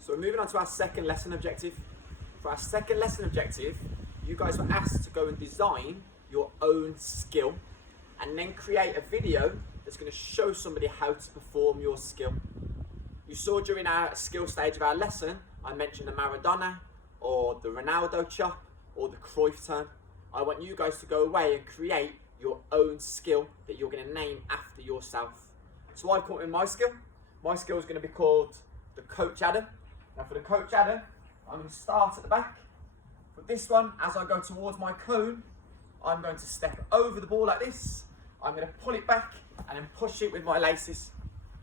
So we're moving on to our second lesson objective. For our second lesson objective, you guys were asked to go and design your own skill and then create a video that's going to show somebody how to perform your skill. You saw during our skill stage of our lesson, I mentioned the Maradona or the Ronaldo chop or the Cruyff turn. I want you guys to go away and create your own skill that you're going to name after yourself. So I've come up with my skill. My skill is going to be called the Coach Adam. Now for the Coach Adam, I'm going to start at the back. For this one, as I go towards my cone, I'm going to step over the ball like this. I'm going to pull it back and then push it with my laces.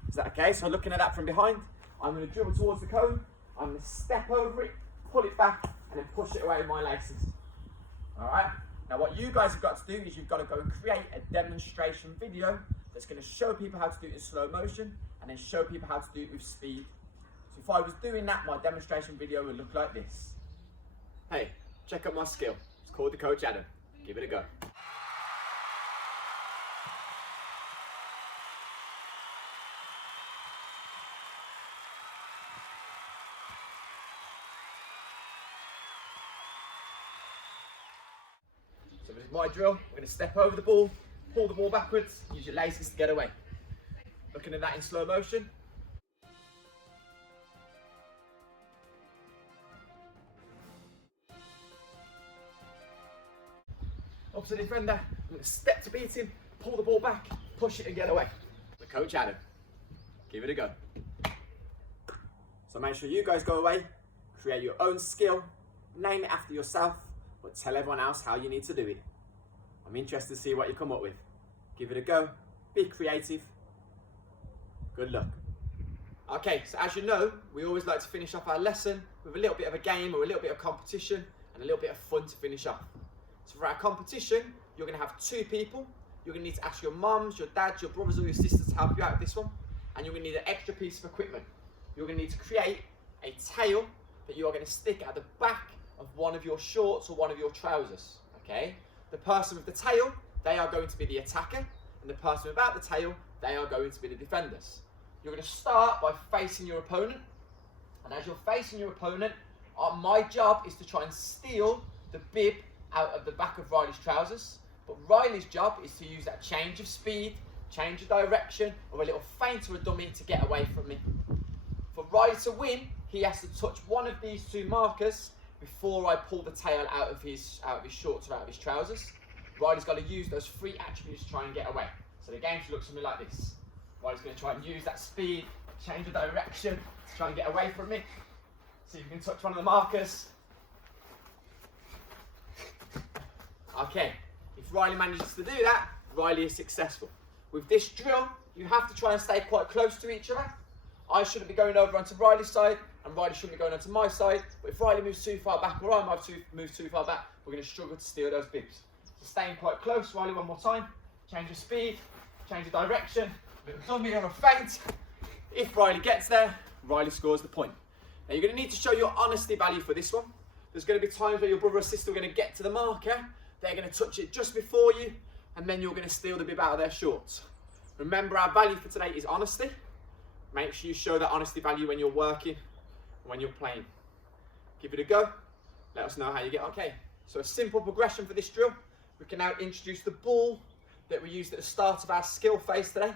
Is that okay? So looking at that from behind, I'm going to dribble towards the cone. I'm going to step over it, pull it back, and then push it away with my laces. All right? Now what you guys have got to do is you've got to go and create a demonstration video that's going to show people how to do it in slow motion and then show people how to do it with speed. So if I was doing that, my demonstration video would look like this. Hey, check out my skill. It's called the Coach Adam. Give it a go. So this is my drill. We're going to step over the ball, pull the ball backwards, use your laces to get away. Looking at that in slow motion. Opposite defender, I'm going to step to beat him, pull the ball back, push it and get away. The Coach Adam. Give it a go. So make sure you guys go away, create your own skill, name it after yourself, but tell everyone else how you need to do it. I'm interested to see what you come up with. Give it a go, be creative. Good luck. Okay, so as you know, we always like to finish off our lesson with a little bit of a game or a little bit of competition and a little bit of fun to finish off. So for our competition, you're going to have two people. You're going to need to ask your mums, your dads, your brothers or your sisters to help you out with this one. And you're going to need an extra piece of equipment. You're going to need to create a tail that you are going to stick at the back of one of your shorts or one of your trousers, okay? The person with the tail, they are going to be the attacker, and the person without the tail, they are going to be the defenders. You're going to start by facing your opponent, and as you're facing your opponent, my job is to try and steal the bib out of the back of Riley's trousers, but Riley's job is to use that change of speed, change of direction, or a little feint or a dummy to get away from me. For Riley to win, he has to touch one of these two markers before I pull the tail out of his shorts or out of his trousers. Riley's got to use those three attributes to try and get away. So the game should look something like this. Riley's going to try and use that speed, change of direction to try and get away from me. See if you can touch one of the markers. Okay, if Riley manages to do that, Riley is successful. With this drill, you have to try and stay quite close to each other. I shouldn't be going over onto Riley's side, and Riley shouldn't be going onto my side. But if Riley moves too far back, or I might move too far back, we're going to struggle to steal those bibs. So staying quite close, Riley, one more time. Change of speed, change of direction, a little dummy or a feint. If Riley gets there, Riley scores the point. Now you're going to need to show your honesty value for this one. There's going to be times where your brother or sister are going to get to the marker, they're going to touch it just before you, and then you're going to steal the bib out of their shorts. Remember, our value for today is honesty. Make sure you show that honesty value when you're working and when you're playing. Give it a go. Let us know how you get on. Okay, so a simple progression for this drill. We can now introduce the ball that we used at the start of our skill phase today.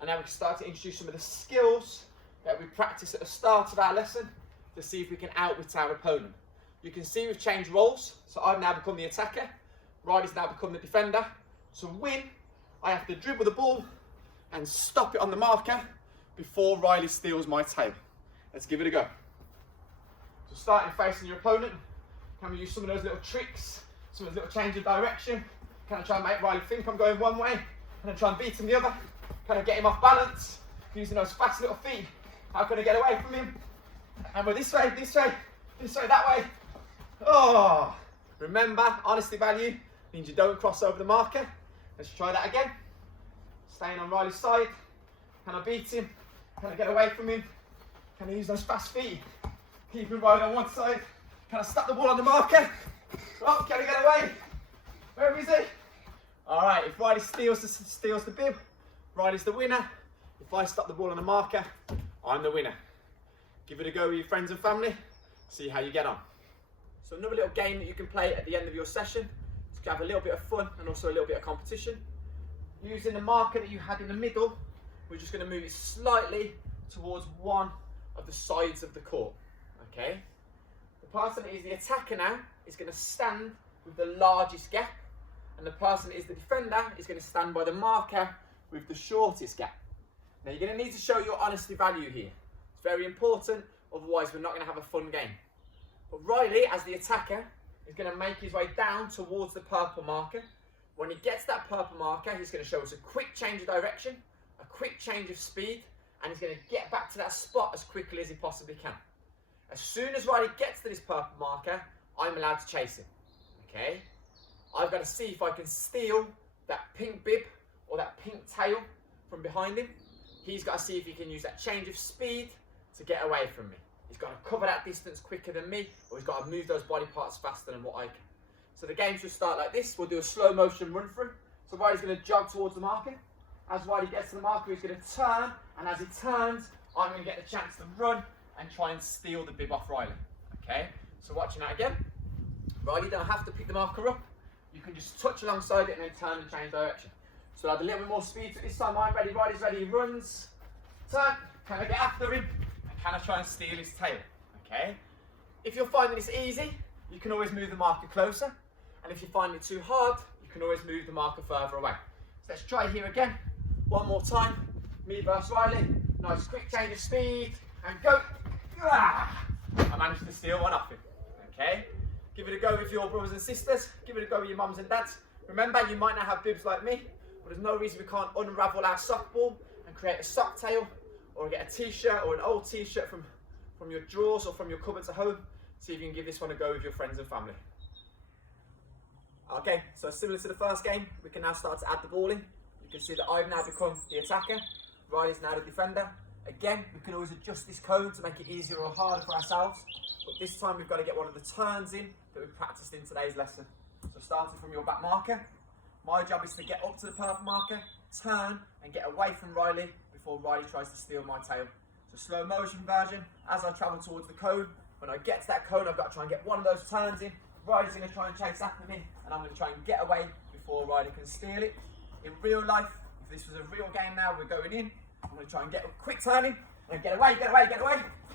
And now we can start to introduce some of the skills that we practiced at the start of our lesson to see if we can outwit our opponent. You can see we've changed roles. So I've now become the attacker. Riley's now become the defender. To win, I have to dribble the ball and stop it on the marker before Riley steals my tail. Let's give it a go. So starting facing your opponent, can we use some of those little tricks, some of those little change of direction? Can I try and make Riley think I'm going one way? Can I try and beat him the other? Can I get him off balance? Using those fast little feet, how can I get away from him? And we're this way, that way. Oh! Remember, honesty value means you don't cross over the marker. Let's try that again. Staying on Riley's side. Can I beat him? Can I get away from him? Can I use those fast feet? Keeping Riley on one side. Can I stop the ball on the marker? Oh, can I get away? Where is he? All right, if Riley steals the bib, Riley's the winner. If I stop the ball on the marker, I'm the winner. Give it a go with your friends and family, see how you get on. So another little game that you can play at the end of your session is to have a little bit of fun and also a little bit of competition. Using the marker that you had in the middle, we're just going to move it slightly towards one of the sides of the court. Okay? The person that is the attacker now is going to stand with the largest gap, and the person that is the defender is going to stand by the marker with the shortest gap. Now you're going to need to show your honesty value here. It's very important, otherwise we're not going to have a fun game. But Riley, as the attacker, is going to make his way down towards the purple marker. When he gets that purple marker, he's going to show us a quick change of direction, a quick change of speed, and he's going to get back to that spot as quickly as he possibly can. As soon as Riley gets to this purple marker, I'm allowed to chase him. Okay? I've got to see if I can steal that pink bib or that pink tail from behind him. He's got to see if he can use that change of speed to get away from me. He's got to cover that distance quicker than me, or he's got to move those body parts faster than what I can. So the game should start like this. We'll do a slow motion run through. So Riley's going to jog towards the marker. As Riley gets to the marker, he's going to turn, and as he turns, I'm going to get the chance to run and try and steal the bib off Riley. Okay, so watching that again. Riley, you don't have to pick the marker up. You can just touch alongside it and then turn and change direction. So I'll add a little bit more speed to it this time. I'm ready, Riley's ready, he runs, turn, can I get after him, and can I try and steal his tail? Okay, if you're finding this easy, you can always move the marker closer, and if you find it too hard, you can always move the marker further away. So let's try here again, one more time, me versus Riley, nice quick change of speed, and go. I managed to steal one off him. Okay, give it a go with your brothers and sisters, give it a go with your mums and dads. Remember, you might not have bibs like me, but there's no reason we can't unravel our sock ball and create a sock tail, or get a t-shirt or an old t-shirt from your drawers or from your cupboards at home. See if you can give this one a go with your friends and family. Okay, so similar to the first game, we can now start to add the ball in. You can see that I've now become the attacker, Riley's now the defender. Again, we can always adjust this cone to make it easier or harder for ourselves, but this time we've got to get one of the turns in that we practiced in today's lesson. So starting from your back marker, my job is to get up to the purple marker, turn and get away from Riley before Riley tries to steal my tail. So slow motion version, as I travel towards the cone, when I get to that cone I've got to try and get one of those turns in. Riley's going to try and chase after me, and I'm going to try and get away before Riley can steal it. In real life, if this was a real game now, we're going in, I'm going to try and get a quick turn in, and get away,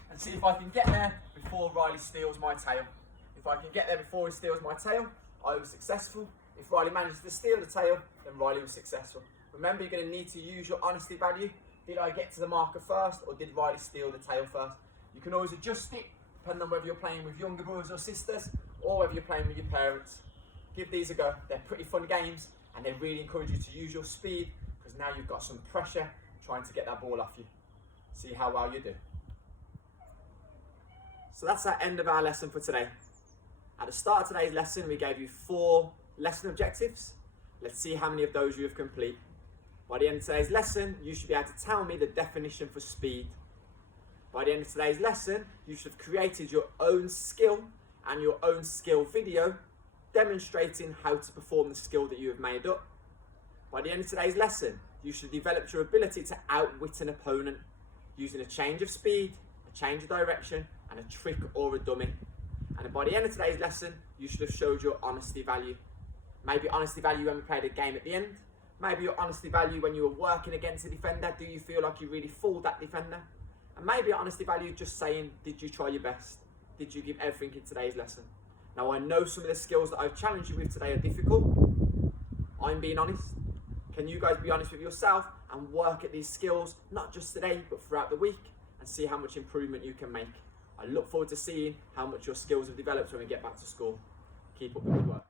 and see if I can get there before Riley steals my tail. If I can get there before he steals my tail, I was successful. If Riley manages to steal the tail, then Riley was successful. Remember, you're going to need to use your honesty value. Did I get to the marker first, or did Riley steal the tail first? You can always adjust it, depending on whether you're playing with younger brothers or sisters, or whether you're playing with your parents. Give these a go. They're pretty fun games, and they really encourage you to use your speed, because now you've got some pressure trying to get that ball off you. See how well you do. So that's the end of our lesson for today. At the start of today's lesson, we gave you 4 lesson objectives. Let's see how many of those you have complete. By the end of today's lesson, you should be able to tell me the definition for speed. By the end of today's lesson, you should have created your own skill and your own skill video demonstrating how to perform the skill that you have made up. By the end of today's lesson, you should have developed your ability to outwit an opponent using a change of speed, a change of direction, and a trick or a dummy. And by the end of today's lesson, you should have showed your honesty value. Maybe honesty value when we played a game at the end. Maybe your honesty value when you were working against a defender. Do you feel like you really fooled that defender? And maybe your honesty value just saying, did you try your best? Did you give everything in today's lesson? Now I know some of the skills that I've challenged you with today are difficult. I'm being honest. Can you guys be honest with yourself and work at these skills, not just today, but throughout the week, and see how much improvement you can make? I look forward to seeing how much your skills have developed when we get back to school. Keep up the good work.